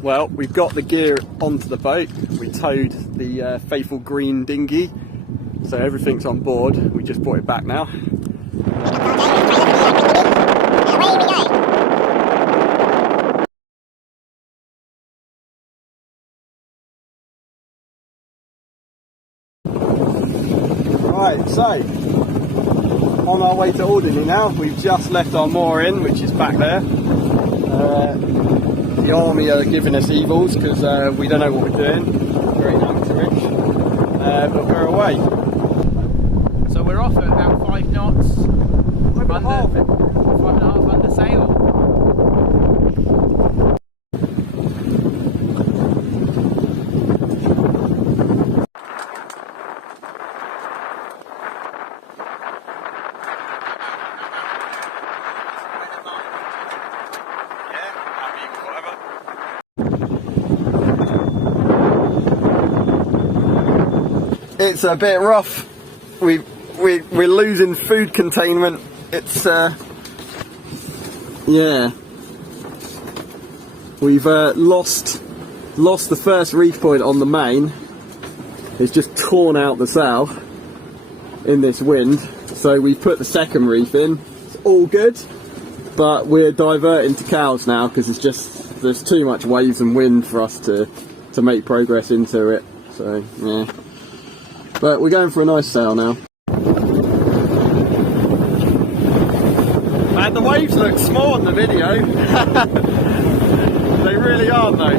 Well, we've got the gear onto the boat. We towed the faithful green dinghy, so everything's on board. We just brought it back now. Right, so on our way to Alderney now. We've just left our mooring, which is back there. The army are giving us evils because we don't know what we're doing. Very amateurish, but we're away. So we're off at about 5 knots. 5.5 under sail. It's a bit rough. We're losing food containment. It's yeah. We've lost the first reef point on the main. It's just torn out the sail in this wind. So we put the second reef in. It's all good, but we're diverting to Cowes now because there's too much waves and wind for us to make progress into it. So yeah. But we're going for a nice sail now. And the waves look small in the video. They really are though.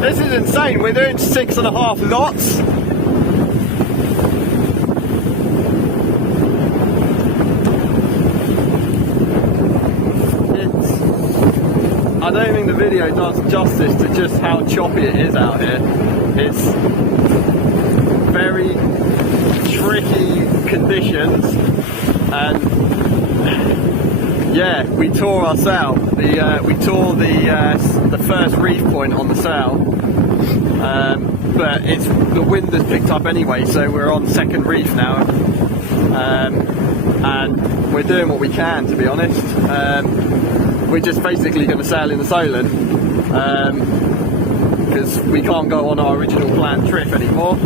This is insane. We're doing 6.5 knots. I don't think the video does justice to just how choppy it is out here. It's very tricky conditions, and yeah, we tore our sail. We tore the first reef point on the sail, but the wind has picked up anyway, so we're on second reef now, and we're doing what we can, to be honest. We're just basically going to sail in the Solent because we can't go on our original planned trip anymore.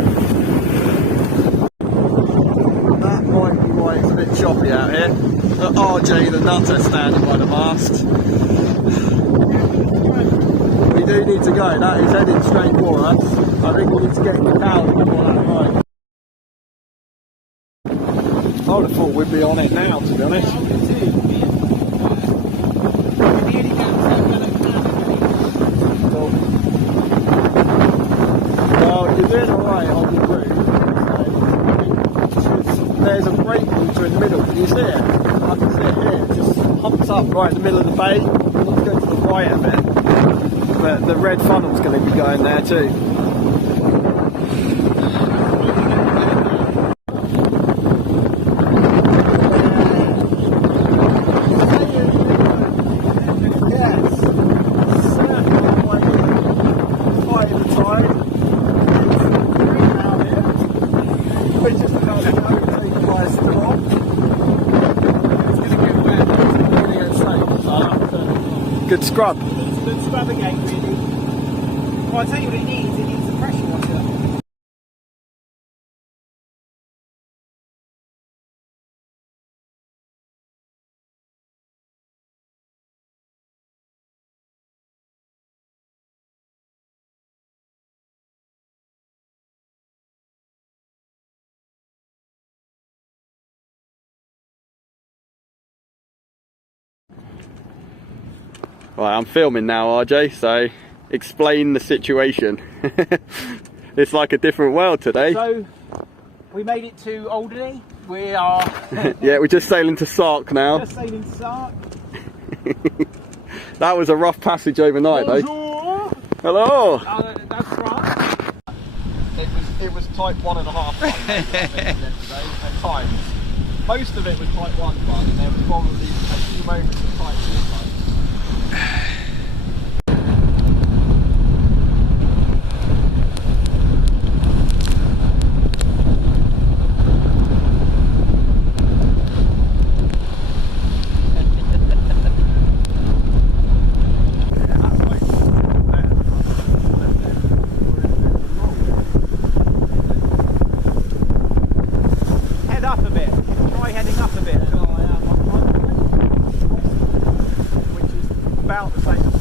That might be why it's a bit choppy out here. RJ the Nutter standing by the mast. We do need to go. That is heading straight for us. I think we need to get in the Cowes before that ride. I would have thought we'd be on it now, to be honest. You're doing alright on the route. There's a break water in the middle. Can you see it? I can see it here. It just humps up right in the middle of the bay. You need to go to the right a bit. But the red funnel's going to be going there too. Good scrub. Good scrub again, really. Well, I'll tell you what it needs a pressure washer. Right, I'm filming now, RJ, so explain the situation. It's like a different world today. So, we made it to Alderney. We are... yeah, we're just sailing to Sark now. Just sailing to Sark. That was a rough passage overnight, Bonjour. Though. Hello! That's right. It was type 1.5 at times. Most of it was type 1 fun, and there was probably a few moments of type 2 fun.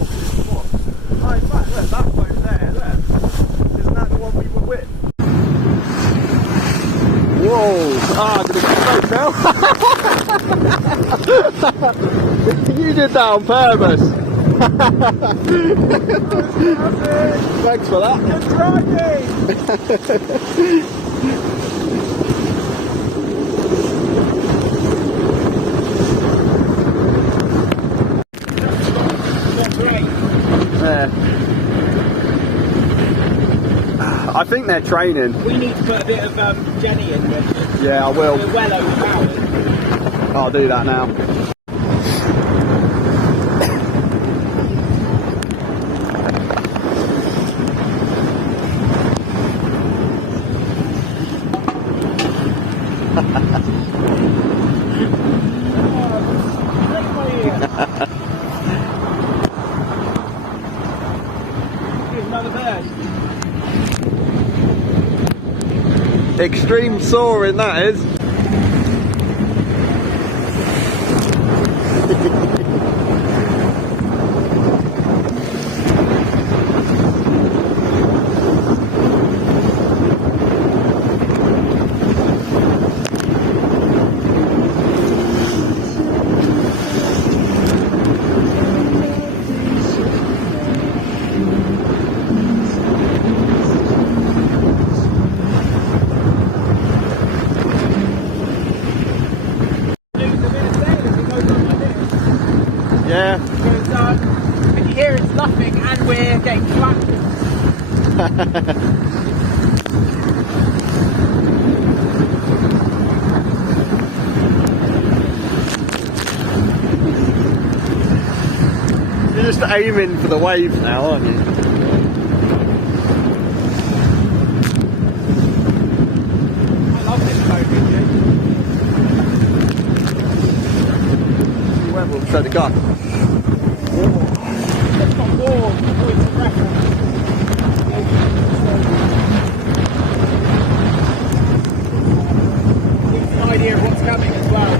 Oh, in fact, look, that boat there, look. Isn't that the one we were with? Whoa! Ah, I'm gonna get smoked now. You did that on purpose. Thanks for that. Yeah. I think they're training. We need to put a bit of Jenny in, Richard. Yeah, I will. We're well overpowered. I'll do that now. Here's another bird. Extreme soaring, that is. Yeah. Because you hear it's luffing and we're getting flapped. You're just aiming for the waves now, aren't you? I love this boat, Richard. We'll try the gun. It's got more points of reference. Gives an idea of what's coming as well.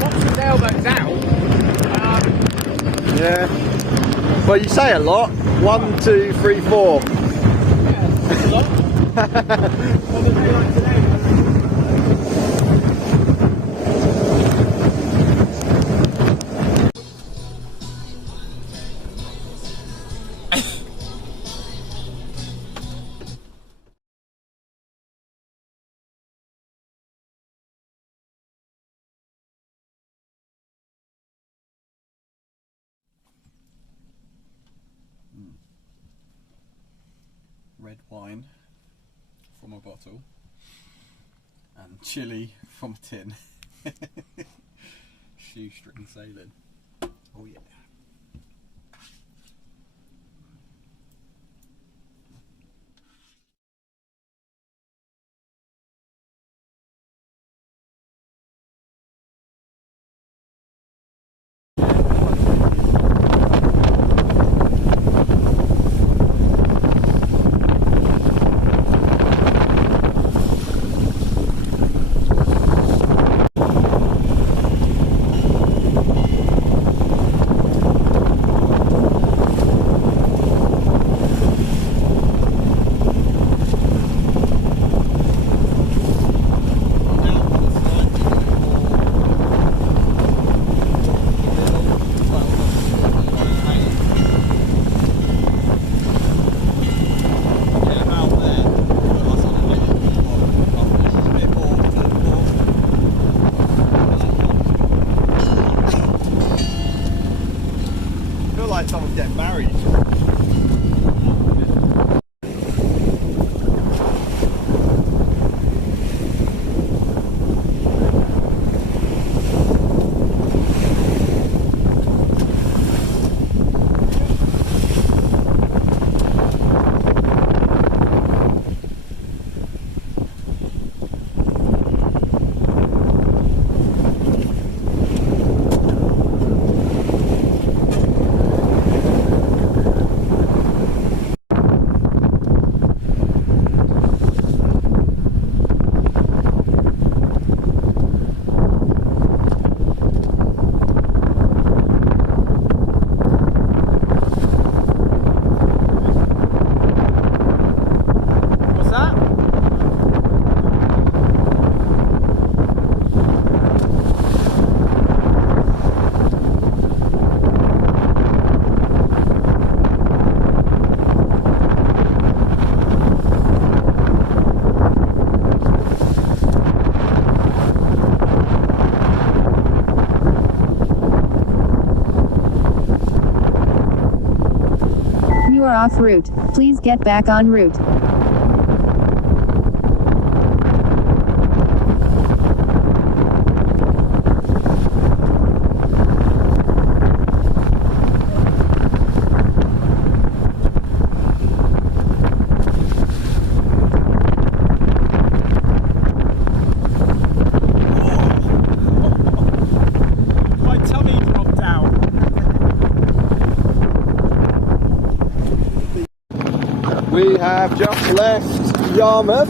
Once the sailboat's out, Yeah. Well, you say a lot. 1, 2, 3, 4. yeah, that's a lot. Well, there's no like today. Red wine from a bottle and chili from a tin. Shoestring sailing. Oh yeah. off route. Please get back on route. My tummy dropped out. We have just left Yarmouth,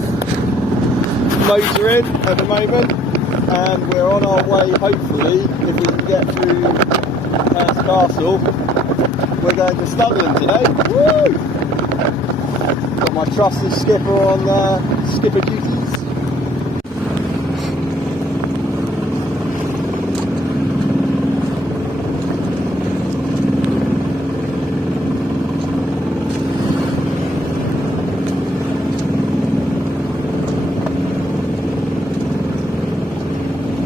motoring at the moment, and we're on our way, hopefully, if we can get through Hurst Castle. We're going to Studland today. Woo! Got my trusty skipper on skipper duties.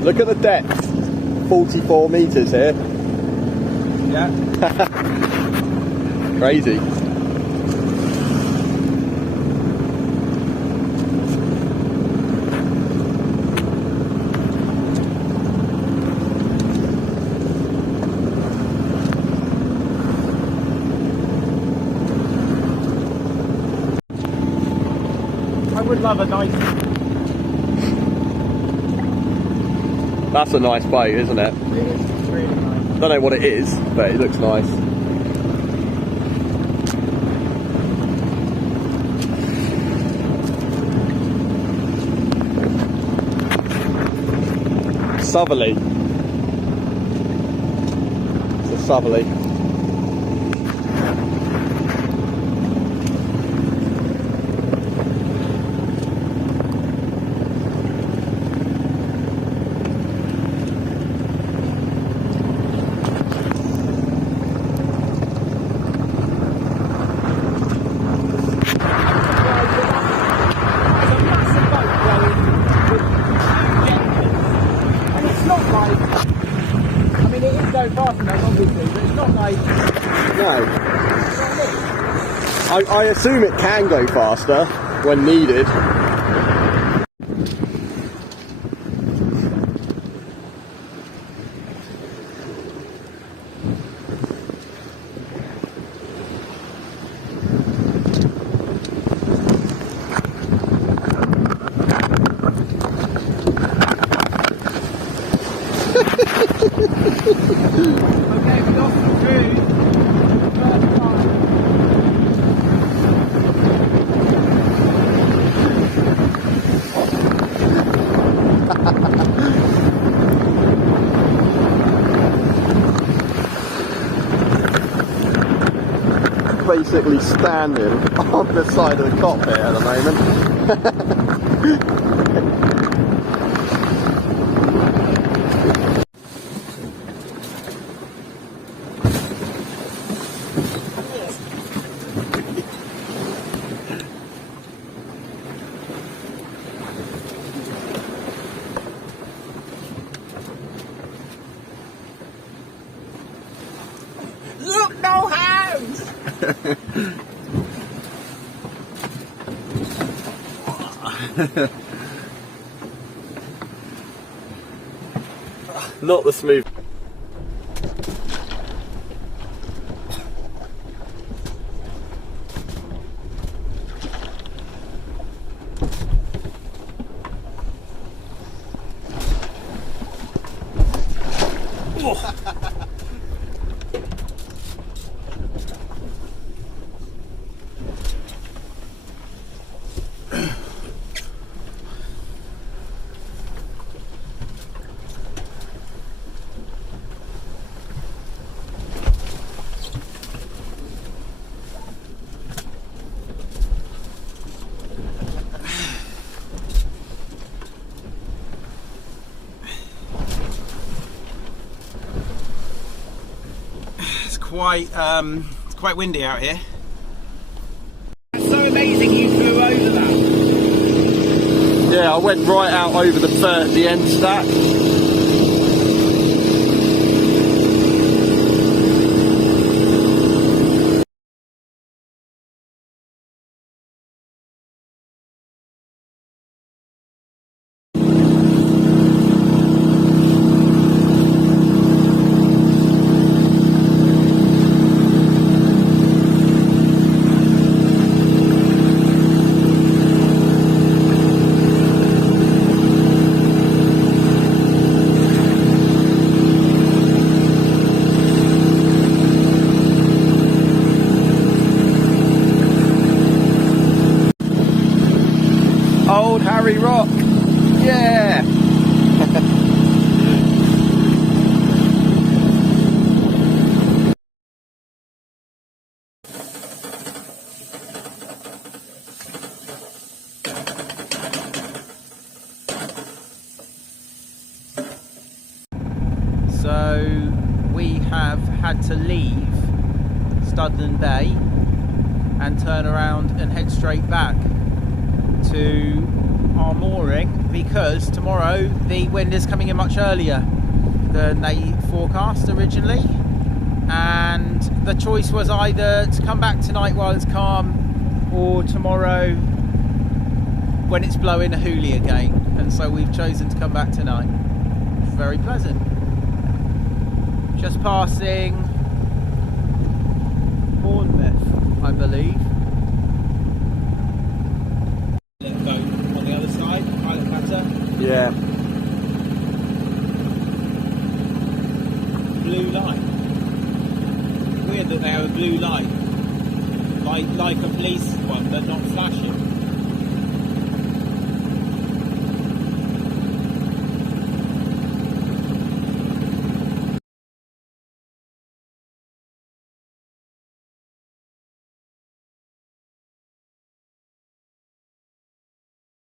Look at the depth, 44 metres here. Yeah. Crazy. I would love a nice. That's a nice boat, isn't it? It is really nice. Don't know what it is, but it looks nice. Southerly. It's a southerly. Go fast enough, obviously, but it's not like. No. I assume it can go faster when needed. Okay, we lost the crew. First time. Basically standing on the side of the cockpit at the moment. Look, no hands! Not the smooth. It's quite windy out here. That's so amazing you flew over that. Yeah, I went right out over the end stack. So we have had to leave Studland Bay and turn around and head straight back to our mooring, because tomorrow the wind is coming in much earlier than they forecast originally, and the choice was either to come back tonight while it's calm or tomorrow when it's blowing a hoolie again, and so we've chosen to come back tonight. It's very pleasant. Just passing Bournemouth, I believe. Little boat on the other side, pilot cutter. Yeah. Blue light. Weird that they have a blue light. Like a police one, but not flashing.